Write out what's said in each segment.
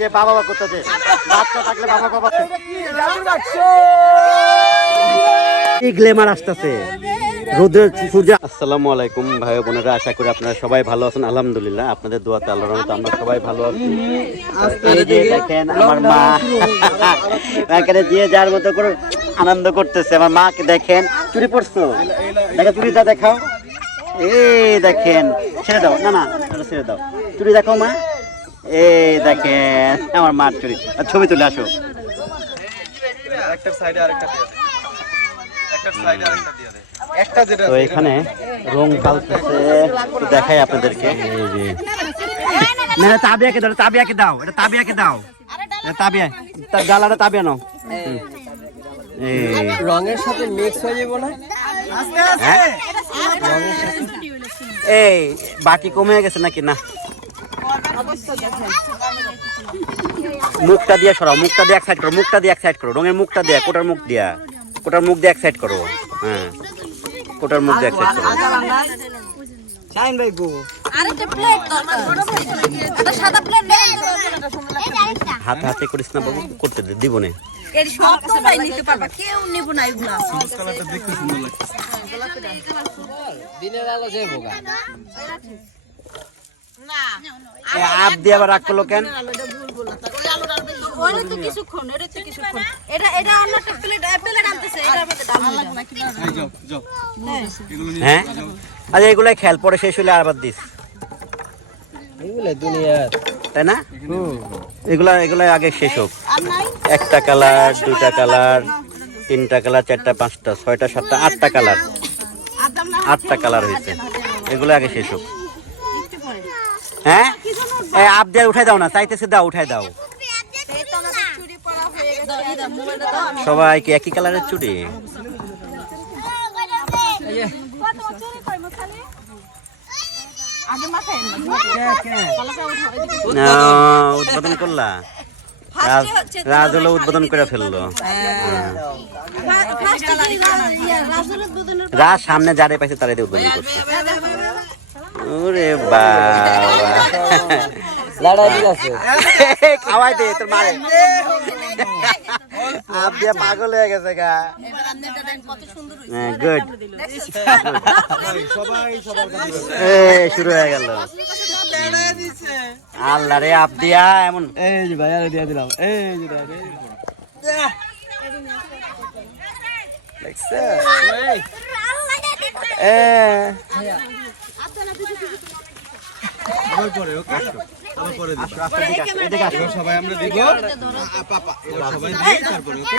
যে বাবা বাবা করতেছে। বাচ্চা থাকলে বাবা বাবা আশা করি আপনারা সবাই ভালো আছেন। আলহামদুলিল্লাহ, আপনাদের সবাই ভালো দেখেন, আমার মা এখানে মতো করে আনন্দ করতেছে, আমার মাকে দেখেন, চুরি পড়ছো দেখো চুরিটা দেখাও। এই দেখেন ছেড়ে দাও না না ছেড়ে দাও। চুরি দেখো মা। এই দেখেন আমার মার চুরি। ছবি তুলে আসো। একটার সাইডে আরেকটা দিয়ে দে। একটার সাইডে আরেকটা দিয়ে দে। একটা যেটা তো এখানে রং পাল্টেছে। দেখাই আপনাদেরকে। না তাবিয়াকে দাও তাবিয়াকে দাও। এটা তাবিয়াকে দাও। তাবিয়া তার গালাটা তাবিয়া নাও। রঙের সাথে মিক্স হয়ে যাব না? এই বাটি কমে গেছে নাকি? না। মুখটা দিয়ে সরাও মুখটা দিয়ে এক সাইড করো মুখটা দিয়ে এক সাইড করো রঙের মুখটা দিয়ে কোটার মুখ দিয়া। কোটার মুখ দিয়ে এক সাইড করো। হ্যাঁ কোটার মুখ দিয়ে এক সাইড করো। শাইন ভাই গো। আরেকটা প্লেট দরকার। এটা সাদা প্লেট নেন হাতে হাতে করিস না বাবু করতে দে দিব না। এর সব তো ভাই নিতে পারবা কেউ নেব না এগুলো। কালারটা দেখতে সুন্দর লাগছে। দিনের আলো যাইবো এ আপ দিয়ে আবার রাগ করল কেন? নিয়ে হ্যাঁ আচ্ছা এগুলাই খেল পরে শেষ হলে আবার দিস। তাই না? এগুলা এগুলা আগে শেষ হোক। একটা কালার দুটা কালার তিনটা কালার চারটা পাঁচটা ছয়টা সাতটা আটটা কালার। আটটা কালার হয়েছে। এগুলো আগে শেষ হোক। হ্যাঁ এ আপ দিয়ে উঠাই দাও না চাইতেছে দাও উঠাই দাও। হয়ে সবাই কি একই কালারের চুড়ি। উদ্বোধন করলা? রাজ হলো উদ্বোধন করে ফেলল। উদ্বোধনের রাজ সামনে যারে পাইছে তারাই উদ্বোধন করছে। ওরে বাবা। লড়াই দিল আছে খাওয়াই দে তোর মারে। আপ দিয়ে পাগল হয়ে গেছে গা। হ্যাঁ গুড কাছে এ শুরু হয়ে গেল। আল্লাহ রে আপ দিয়া এমন। এই যে ভাই দিয়ে দিলাম। এই যে দেখছে? এ। আবার পরে ওকে? আবার পরে দিবা। এদিকে আসো। সবাই আমরা দিব পাপা সবাই দিই তারপরে ওকে?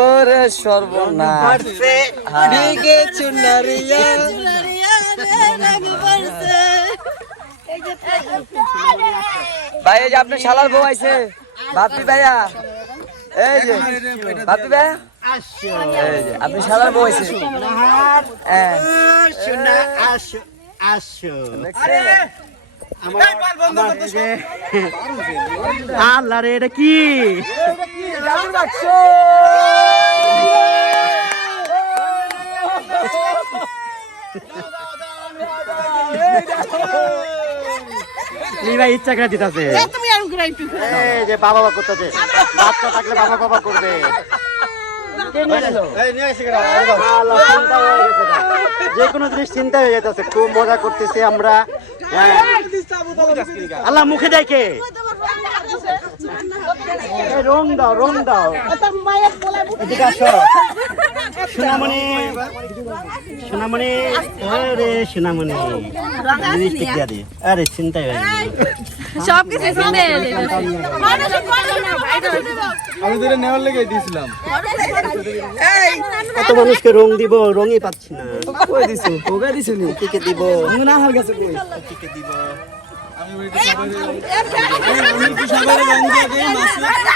ওরে সর্বনাশ। দিকে চুনারিয়া ভাই এই যে আপনার শালার বউ আইছে। বাপি ভাইয়া। এই যে বাপি ভাইয়া। আপনি আল্লাহ রে এটা কি? ইচ্ছা করে দিতেছে। তুমি আর গ্রাইন্ড এই যে বাবা বাবা করতেছে। বাচ্চা থাকলে বাবা বাবা করবে। যে কোনো জিনিস চিন্তা হয়ে যেতেছে খুব মজা করতেছি আমরা। হ্যাঁ। আল্লাহ মুখে দেখে রং দাও রং দাও। সোনামণি সোনামণি, আরে সোনামণি। দি। আরে চিন্তা হয়ে সব কিছু আমি তোরে নেওয়ার লেগে দিয়েছিলাম কত মানুষকে রং দিব রঙই পাচ্ছি না। কই দিছো? ওকে দিছো নি কে দিব না হার গেছে কই? কে দিব। আমি ওইটা সবাই আমি কি সবাই রং দিয়ে দেই হ্যাঁ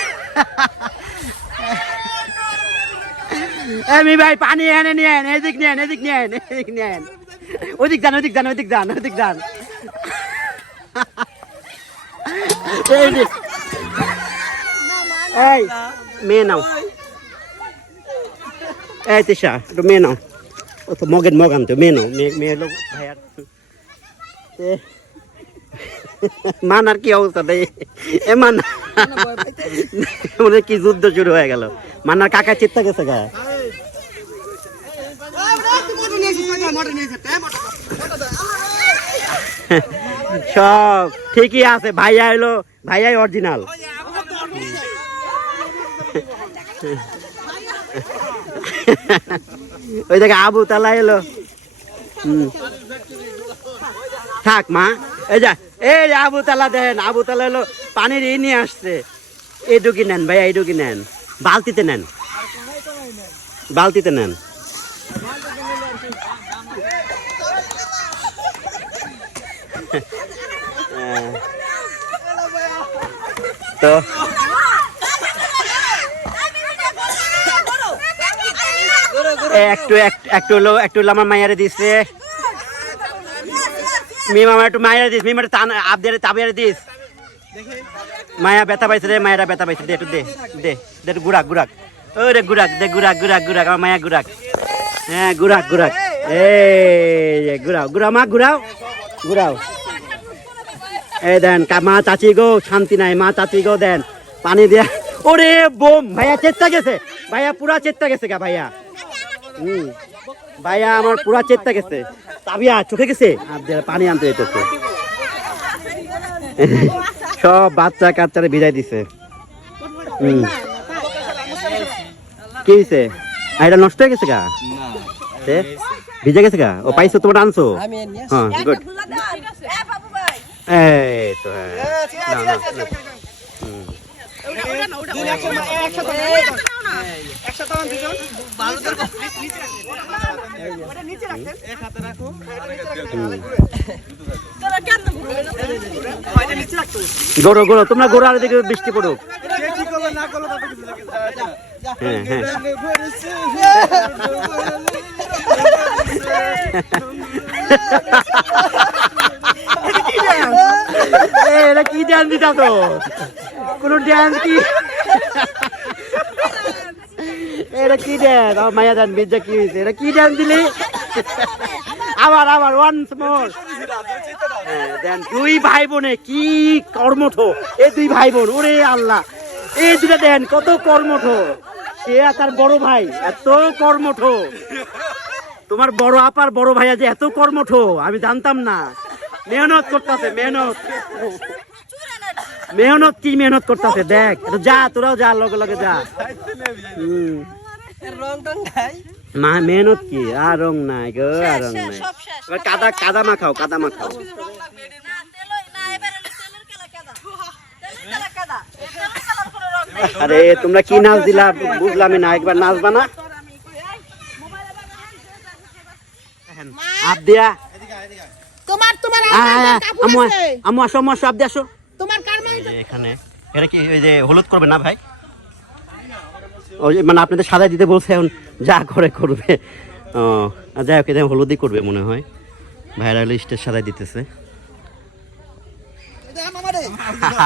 এমি ভাই পানি এনে নিয়েন এদিক নিয়েন এদিক নিয়েন এদিক নিয়েন ওদিক যান ওদিক যান ওদিক যান ওদিক যান এই মেয়ে নাও এই তিশা একটু মেয়ে নাও ও তো মগের মগ আনতো মেয়ে নাও মেয়ে মেয়ে লোক ভাইয়ার মানার কি অবস্থা দেই? এ মানা মনে কি যুদ্ধ শুরু হয়ে গেল। মানার কাকা চিত্তা গেছে গা। সব ঠিকই আছে, ভাইয়া এলো ভাইয়াই অরিজিনাল ওই দেখে আবু তালা এলো। থাক মা, এই যা। এই যে আবু তালা দেন, আবু তালা এলো পানির ই নিয়ে আসছে। এই এইটুকি নেন ভাইয়া এইটুকি নেন। বালতিতে নেন। বালতিতে নেন। তো একটু এক- একটু হলো একটু হলো আমার মায়ের দিচ্ছে মিম একটু মায়ের দিস মিম একটু আবদের তাবিয়ারে দিস। মায়া ব্যথা পাইছে রে, মায়েরা ব্যথা পাইছে, দে একটু দে দে দে, গুড়াক গুড়াক। ওরে গুড়াক, দে, গুড়াক গুড়াক গুড়াক, আমার মায়া গুড়াক। হ্যাঁ গুড়াক গুড়াক। যে, গুড়াও গুড়াও, মা, গুড়াও গুড়াও। এই দেন মা, চাচি গো, শান্তি নাই, মা, চাচি গো, দেন, পানি দিয়া। ওরে বোম, ভাইয়া চেষ্টা গেছে, ভাইয়া পুরা চেষ্টা গেছে গা, ভাইয়া। হুম। ভাইয়া, আমার পুরা চেষ্টা গেছে। তাবিয়া, চোখে গেছে? পানি আনতে যেতেছে সব বাচ্চা কাচ্চারে বিদায় দিছে। কি হয়েছে এটা নষ্ট হয়ে গেছে গা? ভিজে গেছে গা? ও পাইছো, তোমার আনছো? হ্যাঁ গুড এই তো হ্যাঁ। নাও। হুম। গড়ো গড়ো তোমরা গড়ো আর দিকে বৃষ্টি পড়ুক। হ্যাঁ হ্যাঁ। এটা কি ড্যান্স দিতা তো কোন ড্যান্স কি? এটা কি ড্যান্স আমার মায়া দান বিদ্যা কি হয়েছে এটা কি ড্যান্স দিলি? আবার আবার ওয়ান্স মোর দেন, দুই ভাই বোনে কি কর্মঠ? এই দুই ভাই বোন ওরে আল্লাহ। এই দুটা দেন, কত কর্মঠ? সে আর তার বড় ভাই, এত কর্মঠ। তোমার বড় আপার বড় ভাইয়া যে এত কর্মঠ, আমি জানতাম না। মেহনত করতেছে, মেহনত। মেহনত কি মেহনত করতেছে? দেখ যা, তোরাও যা, লগে লগে যা। হুম। মা মেহনত কি? আর রং নাই গো আর রং নাই। সব কাদা কাদা মাখাও কাদা মাখাও। আরে তোমরা কি নাচ দিলা? বুঝলামই না একবার নাচবা না? আপ দিয়া। তোমার তোমার আছে। আম্মু আসো আম্মু আসো আপ দিয়ে আসো। তোমার এখানে এটা কি ওই যে হলুদ করবে না ভাই? ওই মানে আপনাদের সাদাই দিতে বলছে এখন যা করে করবে। ও যাই হোক এটা হলুদই করবে মনে হয়। ভাইরা হলো স্টেজ সাদাই দিতেছে।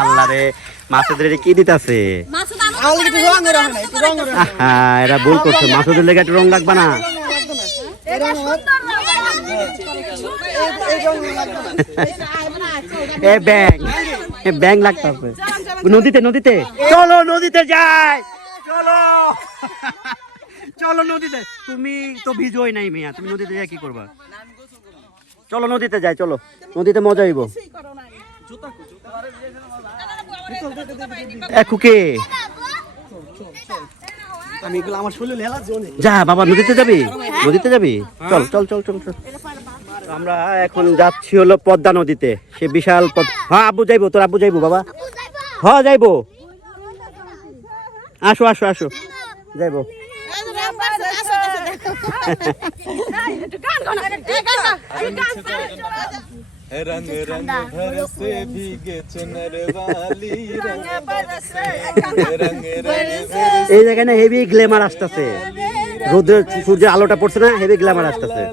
আল্লাহ রে মাসুদের কি দিতেছে? মাসুদ আনো আহা এরা ভুল করছে। মাসুদের লেগে একটু রং লাগবে না। এ ব্যাং এ ব্যাং লাগতেছে। নদীতে নদীতে। চলো নদীতে যাই। চলো। চলো নদীতে। তুমি তো ভিজোই নাই মিয়া তুমি নদীতে যাই কি করবা? চলো নদীতে যাই চলো। নদীতে মজা হইব। খুকে। যা বাবা নদীতে যাবি? নদীতে যাবি? চল চল চল চল চল। আমরা এখন যাচ্ছি হলো পদ্মা নদীতে। সে বিশাল পদ হ্যাঁ আব্বু যাইবো তোর আব্বু যাইবো বাবা। হ্যাঁ যাইবো। আসো আসো আসো। যাইব। এই জায়গায় না হেভি গ্ল্যামার আসতেছে। রোদ্রের সূর্যের আলোটা পড়ছে না হেভি গ্ল্যামার আসতেছে।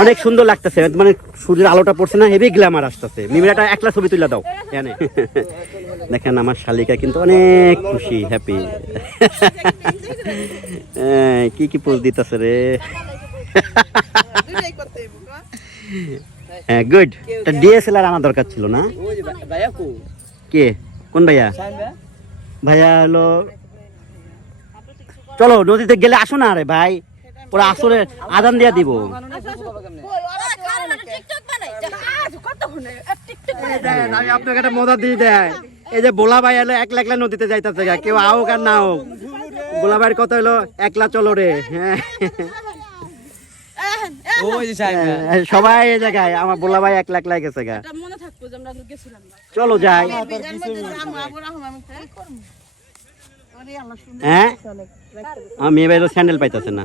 অনেক সুন্দর লাগতেছে মানে সূর্যের আলোটা পড়ছে না হেভি গ্ল্যামার আসতেছে। মিমিরাটা একলা ছবি তুলে দাও এখানে দেখেন আমার শালিকা কিন্তু অনেক খুশি হ্যাপি কি কি পোজ দিতেছে রে? হ্যাঁ গুড ডিএসএলআর আনা দরকার ছিল না? কে। কোন ভাইয়া? ভাইয়া হলো চলো নদীতে গেলে আসো না রে ভাই। ওরা আসলে আদান দিয়া দিব? এক। আমি আপনাকে একটা মজা দিয়ে দেয়। এই যে বোলা ভাই এলো একলা একলা নদীতে যাইতেছে গা। কেউ আউক আর না হোক বোলা ভাইয়ের কথা হলো একলা চলো রে। হ্যাঁ। হ্যাঁ, সবাই এই জায়গায় আমার বোলা ভাই একলা একলা গেছে গা। মনে। চলো যাই। হ্যাঁ? আমি এবার স্যান্ডেল পাইতেছে না।